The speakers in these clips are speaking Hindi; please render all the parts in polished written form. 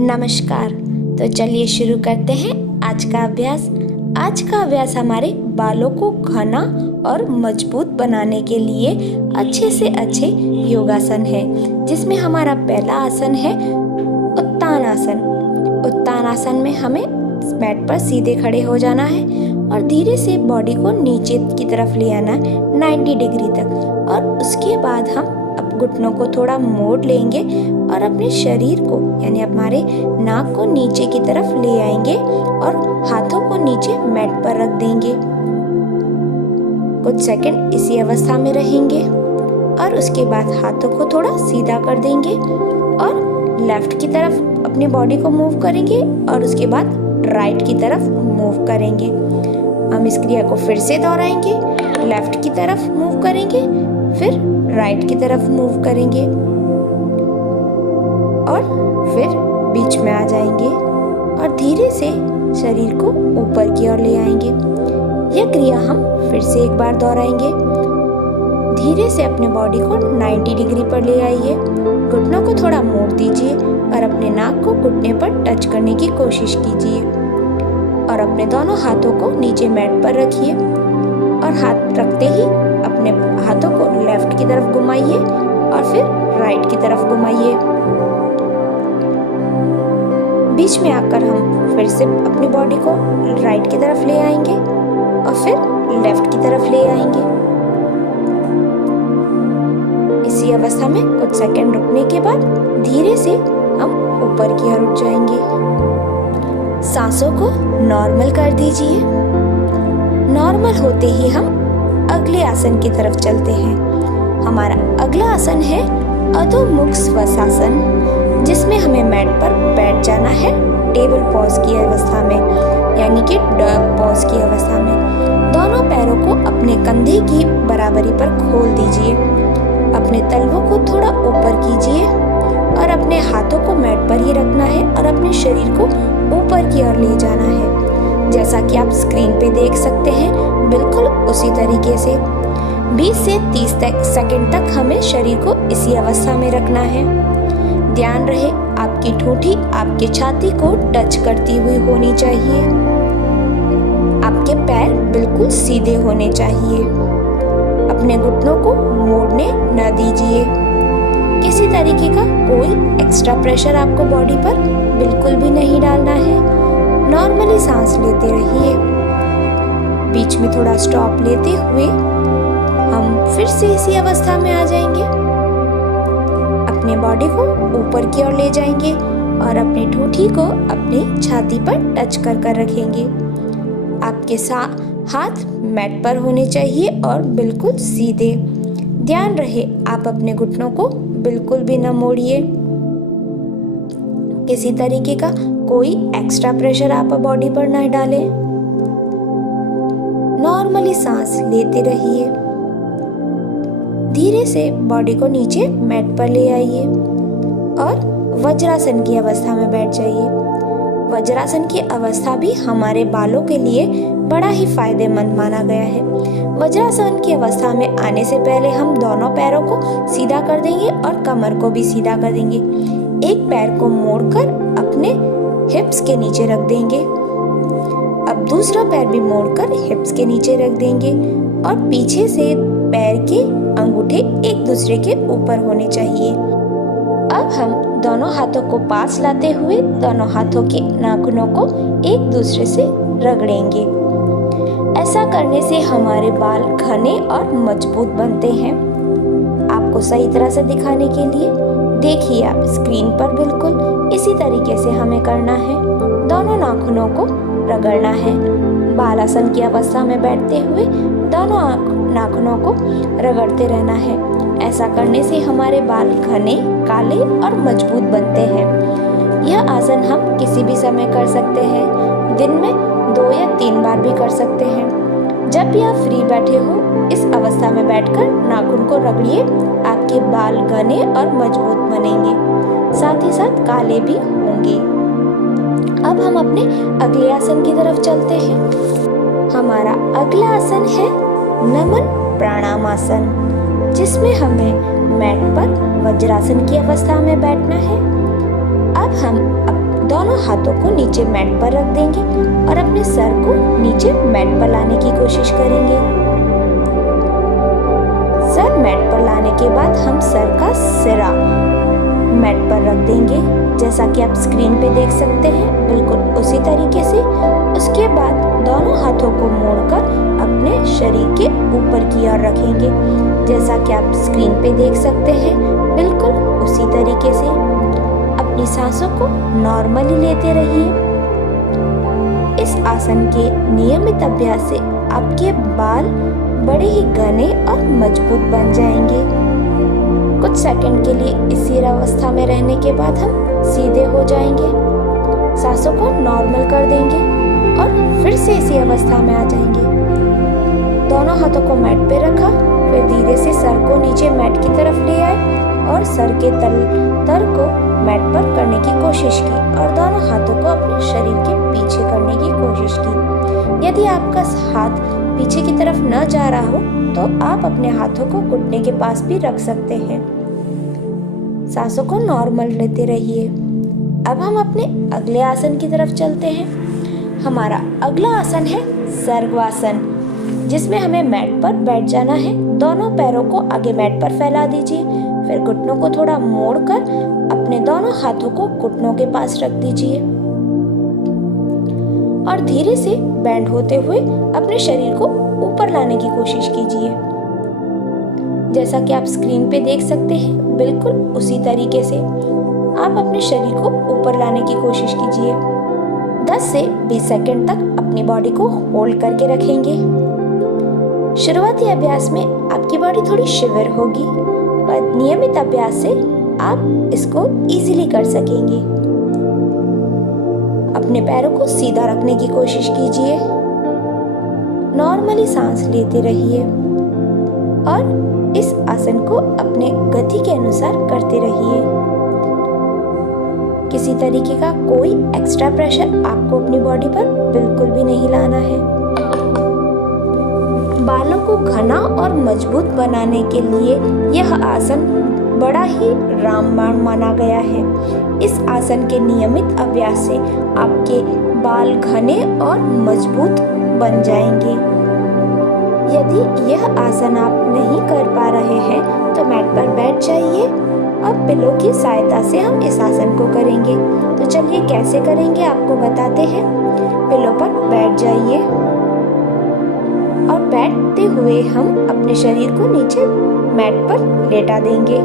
नमस्कार। तो चलिए शुरू करते हैं आज का अभ्यास। आज का अभ्यास हमारे बालों को घना और मजबूत बनाने के लिए अच्छे से अच्छे योगासन है, जिसमें हमारा पहला आसन है उत्तान आसन। उत्तान आसन में हमें मैट पर सीधे खड़े हो जाना है और धीरे से बॉडी को नीचे की तरफ ले आना है 90 डिग्री तक। और उसके बाद हम अब घुटनों को थोड़ा मोड़ लेंगे और अपने शरीर को यानी हमारे नाक को नीचे की तरफ ले आएंगे और हाथों को नीचे मैट पर रख देंगे। कुछ सेकंड इसी अवस्था में रहेंगे और उसके बाद हाथों को थोड़ा सीधा कर देंगे और लेफ्ट की तरफ अपनी बॉडी को मूव करेंगे और उसके बाद राइट की तरफ मूव करेंगे। हम इस क्रिया को फिर से दोहराएंगे। लेफ्ट की तरफ मूव करेंगे, फिर राइट की तरफ मूव करेंगे और फिर बीच में आ जाएंगे और धीरे से शरीर को ऊपर की ओर ले आएंगे। यह क्रिया हम फिर से एक बार दोहराएंगे। धीरे से अपने बॉडी को 90 डिग्री पर ले आइए, घुटनों को थोड़ा मोड़ दीजिए और अपने नाक को घुटने पर टच करने की कोशिश कीजिए और अपने दोनों हाथों को नीचे मैट पर रखिए और हाथ रखते ही अपने हाथों को लेफ्ट की तरफ घुमाइए और फिर राइट की तरफ घुमाइए। बीच में आकर हम फिर से अपनी बॉडी को राइट की तरफ ले आएंगे और फिर लेफ्ट की तरफ ले आएंगे। इसी अवस्था में कुछ सेकंड रुकने के बाद धीरे से हम ऊपर की ओर उठ जाएंगे। सांसों को नॉर्मल कर दीजिए। नॉर्मल होते ही हम अगले आसन की तरफ चलते हैं। हमारा अगला आसन है अधोमुख श्वासासन, जिसमें हमें मैट पर बैठ जाना है टेबल पॉज की अवस्था में, यानी कि डॉग पॉज की अवस्था में। दोनों पैरों को अपने कंधे की बराबरी पर खोल दीजिए। अपने तलवों को थोड़ा ऊपर कीजिए और अपने हाथों को मैट पर ही रखना है और अपने शरीर को ऊपर की ओर ले जाना है। जैसा कि आप स्क्रीन पे देख सकते हैं, बिल्कुल उसी तरीके से 20 से 30 सेकंड तक हमें शरीर को इसी अवस्था में रखना है। ध्यान रहे आपकी ठूठी आपके छाती को टच करती हुई होनी चाहिए। आपके पैर बिल्कुल सीधे होने चाहिए। अपने घुटनों को मोड़ने न दीजिए। किसी तरीके का कोई एक्स्ट्रा प्रेशर आपको बॉडी पर बिल्कुल भी नहीं डालना है। नॉर्मली सांस लेते रहिए। बीच में थोड़ा स्टॉप लेते हुए हम फिर से इसी अवस्था में आ जाएंगे। अपने बॉडी को ऊपर की ओर ले जाएंगे और अपनी ठूठी को अपनी छाती पर टच कर रखेंगे। आपके हाथ मैट पर होने चाहिए और बिल्कुल सीधे। ध्यान रहे आप अपने घुटनों को बिल्कुल भी न मोड़िए। किसी तरीके का कोई एक्स्ट्रा प्रेशर आप बॉडी पर न डालें। नॉर्मली सांस लेते रहिए। धीरे से बॉडी को नीचे मैट पर ले आइए और वज्रासन की अवस्था में बैठ जाइए। वज्रासन की अवस्था भी हमारे बालों के लिए बड़ा ही फायदेमंद माना गया है। वज्रासन की अवस्था में आने से पहले हम दोनों पैरों को सीधा कर देंगे और कमर को भी सीधा कर देंगे। एक पैर को मोड़कर अपने हिप्स के नीचे रख देंगे। अब दूसरा पैर भी मोड़कर हिप्स के नीचे रख देंगे और पीछे से पैर के अंगूठे एक दूसरे के ऊपर होने चाहिए। अब हम दोनों हाथों को पास लाते हुए दोनों हाथों के नाखूनों को एक दूसरे से रगड़ेंगे। ऐसा करने से हमारे बाल घने और मजबूत बनते हैं। आपको सही तरह से दिखाने के लिए देखिए आप स्क्रीन पर बिल्कुल इसी तरीके से हमें करना है। दोनों नाखूनों को रगड़ना है। बालासन की अवस्था में बैठते हुए दोनों नाखूनों को रगड़ते रहना है। ऐसा करने से हमारे बाल घने, काले और मजबूत बनते हैं। यह आसन हम किसी भी समय कर सकते हैं। दिन में 2 या 3 बार भी कर सकते हैं। जब भी आप फ्री बैठे हो इस अवस्था में बैठकर नाखून को रगड़िए। आपके बाल घने और मजबूत बनेंगे, साथ ही साथ काले भी होंगे। अब हम अपने अगले आसन की तरफ चलते हैं। हमारा अगला आसन है नमन प्राणायाम आसन, जिसमें हमें मैट पर वज्रासन की अवस्था में बैठना है। अब हम दोनों हाथों को नीचे मैट पर रख देंगे और अपने सर को नीचे मैट पर लाने की कोशिश करेंगे। सर मैट पर लाने के बाद हम सर का सिरा मैट पर रख देंगे, जैसा कि आप स्क्रीन पे देख सकते हैं, बिल्कुल उसी तरीके से। उसके बाद दोनों हाथों को मोड़कर अपने शरीर के ऊपर की ओर रखेंगे, जैसा कि आप स्क्रीन पे देख सकते हैं, बिल्कुल उसी तरीके से। अपनी सांसों को नॉर्मली लेते रहिए। इस आसन के नियमित अभ्यास से आपके बाल बड़े ही घने और मजबूत बन जाएंगे। कुछ सेकंड के लिए इस स्थिर अवस्था में रहने के बाद हम सीधे हो जाएंगे, सांसों को नॉर्मल कर देंगे और फिर से इसी अवस्था में आ जाएंगे। दोनों हाथों को मैट पे रखा, फिर धीरे से सर को नीचे मैट की तरफ ले आए और सर के तल को मैट पर करने की कोशिश की और दोनों हाथों को अपने शरीर के पीछे करने की कोशिश की। यदि आपका हाथ पीछे की तरफ न जा रहा हो तो आप अपने हाथों को घुटने के पास भी रख सकते हैं। सांसों को नॉर्मल लेते रहिए। अब हम अपने अगले आसन की तरफ चलते हैं। हमारा अगला आसन है सर्वासन, जिसमें हमें मैट पर बैठ जाना है। दोनों पैरों को आगे मैट पर फैला दीजिए, फिर घुटनों को थोड़ा मोड़कर अपने दोनों हाथों को घुटनों के पास रख दीजिए और धीरे से बेंड होते हुए अपने शरीर को ऊपर लाने की कोशिश कीजिए, जैसा कि आप स्क्रीन पे देख सकते हैं, बिल्कुल उसी तरीके से आप अपने शरीर को ऊपर लाने की कोशिश कीजिए। 10 से 20 सेकंड तक अपनी बॉडी को होल्ड करके रखेंगे। शुरुआती अभ्यास में आपकी बॉडी थोड़ी शिवर होगी, पर नियमित अभ्यास से आप इसको इजीली कर सकेंगे। अपने पैरों को सीधा रखने की कोशिश कीजिए, नॉर्मली सांस लेते रहिए और इस आसन को अपने गति के अनुसार करते रहिए। किसी तरीके का कोई एक्स्ट्रा प्रेशर आपको अपनी बॉडी पर बिल्कुल भी नहीं लाना है। बालों को घना और मजबूत बनाने के लिए यह आसन बड़ा ही रामबाण माना गया है। इस आसन के नियमित अभ्यास से आपके बाल घने और मजबूत बन जाएंगे। यदि यह आसन आप नहीं कर पा रहे हैं तो मैट पर बैठ जाइए और पिलो की सहायता से हम इस आसन को करेंगे। तो चलिए कैसे करेंगे आपको बताते हैं। पिलो पर बैठ जाइए और बैठते हुए हम अपने शरीर को नीचे मैट पर लेटा देंगे।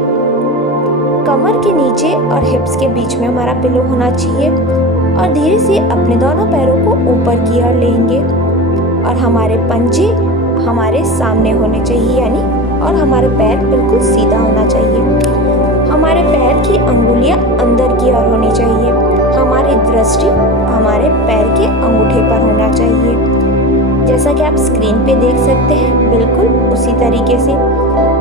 कमर के नीचे और हिप्स के बीच में हमारा पिलो होना चाहिए और धीरे से अपने दोनों पैरों को ऊपर की ओर लेंगे और हमारे पंजे हमारे सामने होने चाहिए, यानी और हमारे पैर बिल्कुल सीधा होना चाहिए। हमारे पैर की अंगुलियां अंदर की ओर होनी चाहिए। हमारी दृष्टि हमारे पैर के अंगूठे पर होना चाहिए, जैसा कि आप स्क्रीन पे देख सकते हैं, बिल्कुल उसी तरीके से।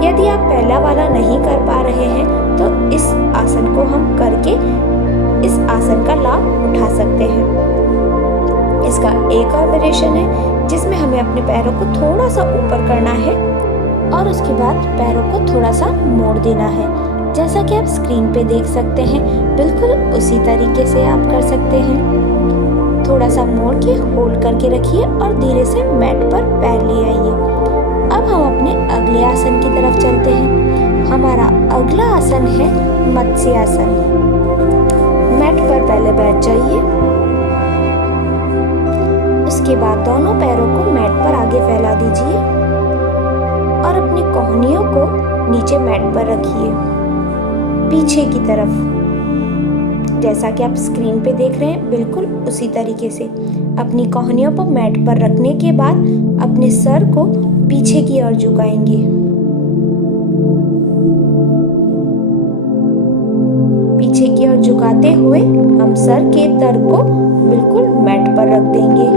यदि आप पहला वाला नहीं कर पा रहे हैं तो इस आसन को हम करके इस आसन का लाभ उठा सकते हैं। इसका एक और वेरिएशन है जिसमें हमें अपने पैरों को थोड़ा सा ऊपर करना है और उसके बाद पैरों को थोड़ा सा मोड़ देना है, जैसा कि आप स्क्रीन पे देख सकते हैं। बिल्कुल उसी तरीके से आप कर सकते हैं। थोड़ा सा मोड़ के होल्ड करके रखिए और धीरे से मैट पर पैर ले आइए। अब हम अपने अगले आसन की तरफ चलते हैं। हमारा अगला आसन है मत्स्य आसन। मैट पर पहले बैठ जाइए, उसके बाद दोनों पैरों को मैट पर आगे फैला दीजिए और अपनी कोहनियों को नीचे मैट पर रखिए पीछे की तरफ, जैसा कि आप स्क्रीन पे देख रहे हैं, बिल्कुल उसी तरीके से। अपनी कोहनियों पर मैट पर रखने के बाद अपने सर को पीछे की ओर झुकाएंगे। पीछे की ओर झुकाते हुए हम सर के तर को बिल्कुल मैट पर रख देंगे,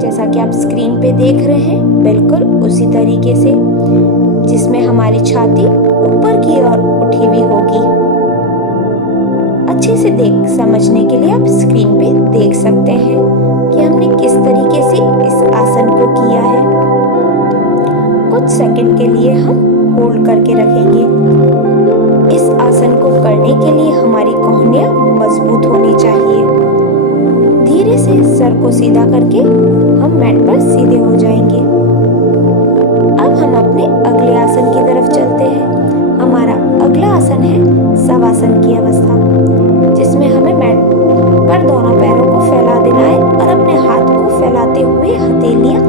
जैसा कि आप स्क्रीन पे देख रहे हैं, बिल्कुल उसी तरीके से, जिसमें हमारी छाती ऊपर की ओर उठी हुई होगी। अच्छे से समझने के लिए आप स्क्रीन पे देख सकते हैं कि हमने किस तरीके से इस आसन को किया है। कुछ सेकंड के लिए हम होल्ड करके रखेंगे। इस आसन को करने सोने के लिए हमारी कोहनियाँ मजबूत होनी चाहिए। धीरे से सर को सीधा करके हम मैट पर सीधे हो जाएंगे। अब हम अपने अगले आसन की तरफ चलते हैं। हमारा अगला आसन है शवासन की अवस्था, जिसमें हमें मैट पर दोनों पैरों को फैला देना है और अपने हाथ को फैलाते हुए हथेलियां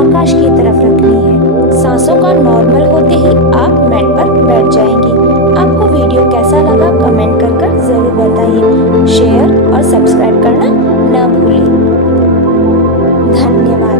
आकाश की तरफ रखनी है। सांसों का नॉर्मल होते ही आप मैट पर बैठ जाएंगे। आपको वीडियो कैसा लगा कमेंट कर जरूर बताइए। शेयर और सब्सक्राइब करना ना भूलें। धन्यवाद।